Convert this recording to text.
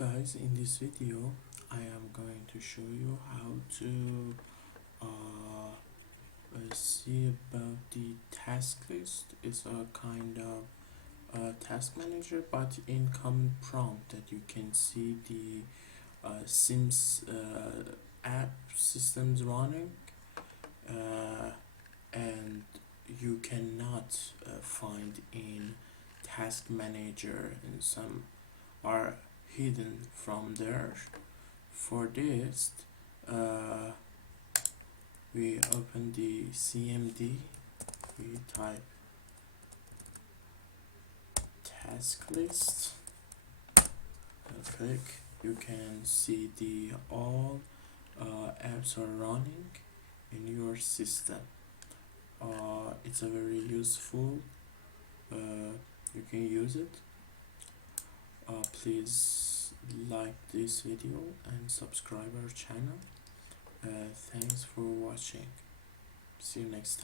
Guys, in this video I am going to show you how to see about the task list. It's a kind of task manager but in common prompt that you can see the sims app systems running, and you cannot find in task manager, and some are hidden from there. For this, we open the CMD, we type task list, click. You can see the all apps are running in your system. It's a very useful, you can use it. Please like this video and subscribe our channel. Thanks for watching. See you next time.